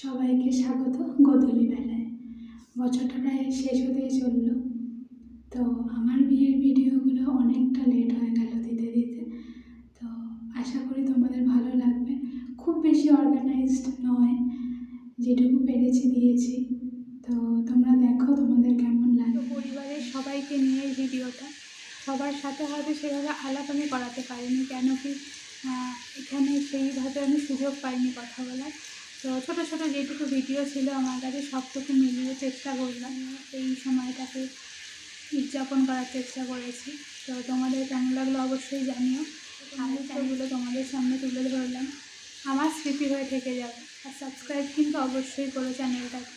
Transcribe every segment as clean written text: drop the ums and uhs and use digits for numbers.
সবাইকে স্বাগত গোধূলি বেলায়। বছরটা প্রায় শেষ হতেই চলল। তো আমার বিয়ের ভিডিওগুলো অনেকটা লেট হয়ে গেল দিতে দিতে। তো আশা করি তোমাদের ভালো লাগবে। খুব বেশি অর্গানাইজড নয়, যেটুকু পেরেছি দিয়েছি। তো তোমরা দেখো তোমাদের কেমন লাগে। পরিবারের সবাইকে নিয়ে ভিডিওটা, সবার সাথে হয়তো সেভাবে আলাপ আমি করাতে পারিনি, কেন কি এখানে সেইভাবে আমি সুযোগ পাইনি কথা বলার। তো ছোটো ছোটো যেটুকু ভিডিও ছিল আমার কাছে সবটুকু মিলিয়ে চেষ্টা করলাম, এই সময়টাকে উদযাপন করার চেষ্টা করেছি। তো তোমাদের কেমন লাগলো অবশ্যই জানিও। আর চ্যানেলগুলো তোমাদের সামনে তুলে ধরলাম, আমার স্মৃতি হয়ে থেকে যাবে। আর সাবস্ক্রাইব কিন্তু অবশ্যই করো চ্যানেলটাকে।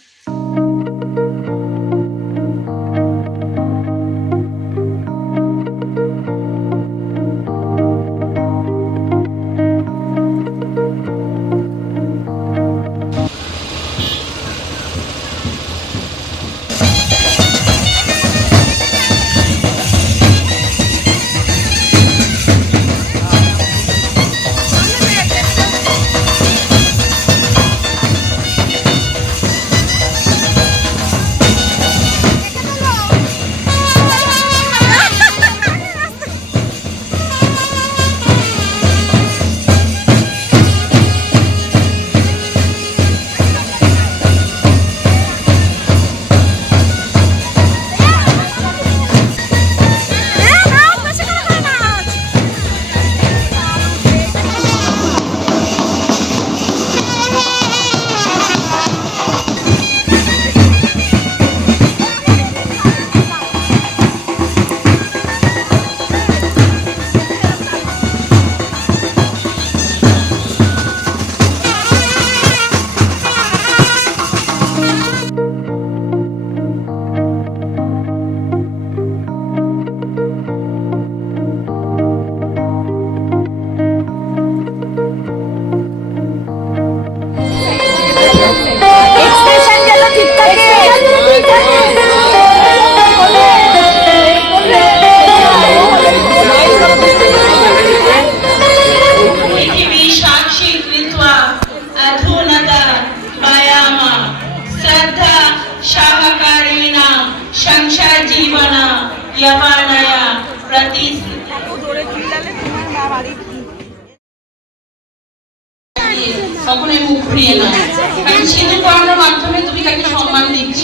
কখনোই মুখ ঘুরিয়ে নয়, কারণ সিঁদুর পরানোর মাধ্যমে তুমি তাকে সম্মান দিচ্ছ।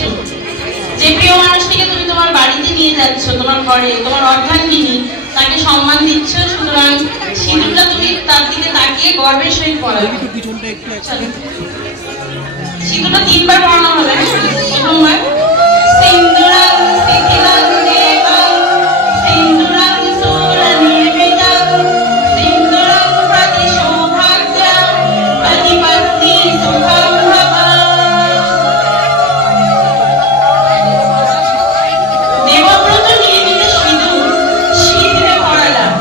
যে প্রিয় মানুষটিকে তুমি তোমার বাড়িতে নিয়ে যাচ্ছ, তোমার ঘরে, তোমার অর্ধাঙ্গিনী, তাকে সম্মান দিচ্ছ। সুতরাং সিঁদুরটা তুমি তার দিকে তাকিয়ে গর্বের সহিত পরাবে। সিঁদুরটা 3 বার পরানো হবে। প্রথমবার সিন্দুরাং শিথিলাং দেবাং সিন্দুরাং সুরনির্মিতাং সিন্দুরাং প্রতি সৌভাগ্যং প্রতিপত্তি সুখং ভবা। দেবব্রত নির্মিত সিঁদুর শীঘ্রে পরালাম।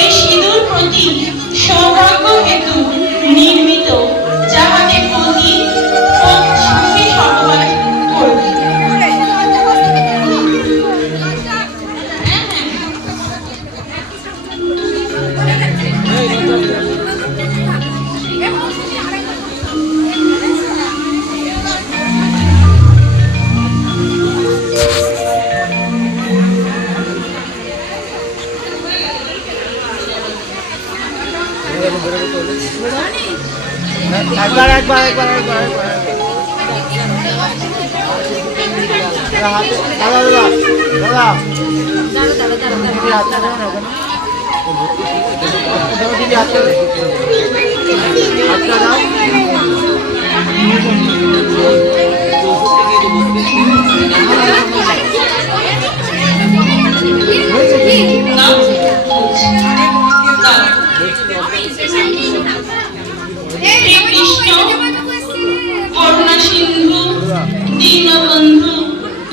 এই সিঁদুর প্রতি সৌভাগ্য হেতু নির্মিত, যাহাতে প্রতি সুখী সহবাস করবে। একবার একবার একবার একবার একবার দাদা দাদা দাদা দিদি হাত করুণা সিন্ধু দীনবন্ধু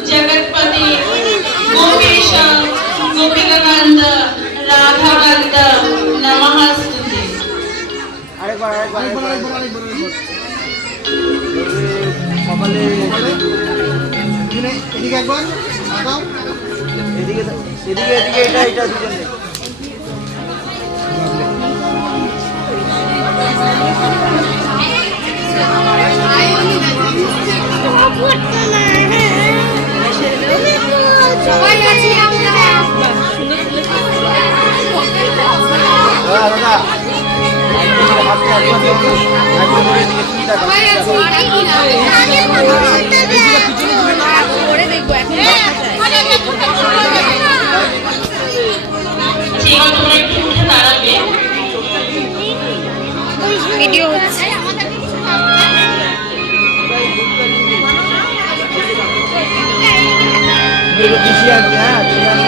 জগৎপতি গোপেশ গোপিকাকান্ত রাধাকান্ত নমস্তুতে। আরেকবার আরেকবার সকালে এদিকে একবার এদিকে এদিকে এদিকে এটা এটা দুজনে I এবার তোমরা একটু উঠে দাঁড়াবে। ভিডিও হচ্ছে। পিছিয়ে আসবে, হ্যাঁ পিছিয়ে আসবে।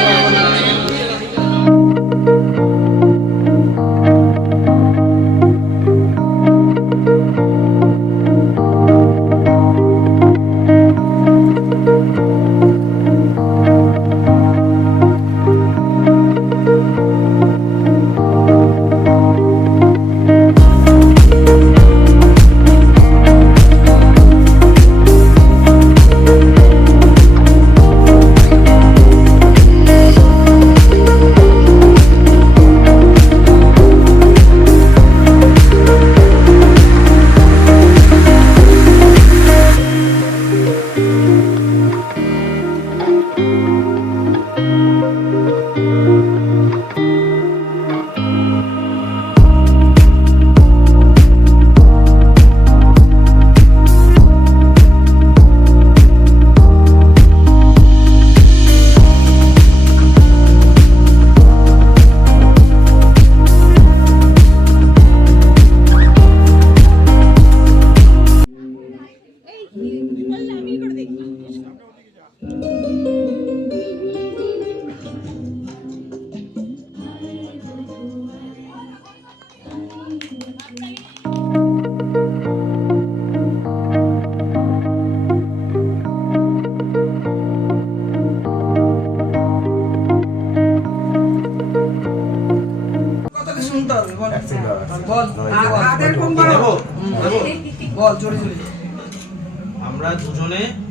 আমরা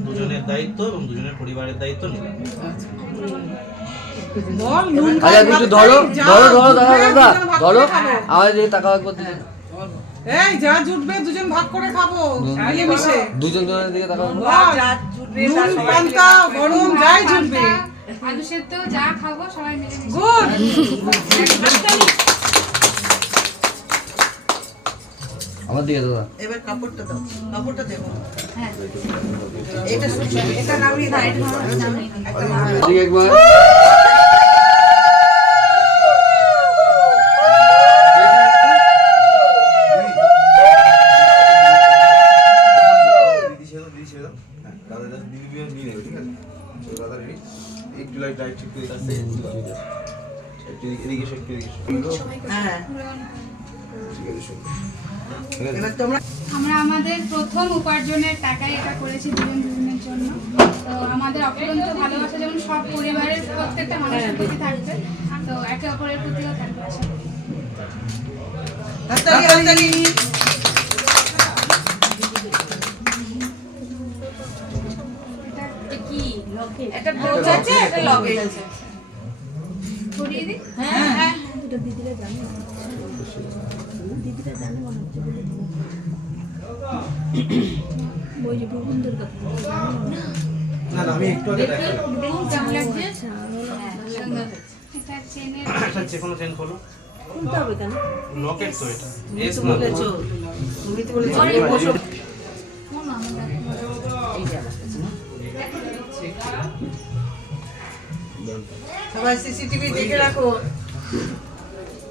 দুজনের দায়িত্ব এবং দুজনের পরিবারের দায়িত্ব নিলাম। আচ্ছা একটু ধরো দাদা ধরো আওয়াজ দিয়ে তাকাও একবার দুজন। এই যা জুটবে দুজন ভাগ করে খাবো মিলেমিশে। দুজন দুজনের দিকে তাকাও। নুন পান্তা গরম যাই জুটবে। আলু সেদ্ধ যা খাবো সবাই মিলে গুড। আমার দিকে দাদা। এবার কাপড়টা দাও, কাপড়টা দেবো। হ্যাঁ এটা নামিয়ে দাও, এটা নামিয়ে দাও। দিকে একবার। আমরা আমাদের প্রথম উপার্জনের টাকায় এটা করেছি দুজনের জন্য। তো আমাদের অফুরন্ত ভালোবাসা যেমন সব পরিবারের প্রত্যেকটা মানুষের প্রতি থাকবে, তো একে অপরের প্রতিও থাকবে আশা করি। একটা ব্রোচ আছে, একটা লগেজ আছে। পরিয়ে দিই। হ্যাঁ না আমি একটু আগে দেখালাম। কেমন লাগছে? এটা চেনের একটা যে কোনো চেন খোলো। লকেট তো এটা। এস না। তুমি তো বলেছো সবাই সিসিটিভি দেখে রাখো।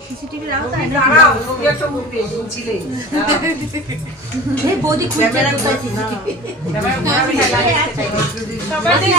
সিসিটিভি রাখো তাই না? দাঁড়াও, তুমি একটা উঠবে ছিলে। এই বৌদি খুঁজে ক্যামেরা কোথায় করছি না। সিসিটিভি? ক্যামেরা আমি ঘোরাবে না। আছে। সবাই দেখে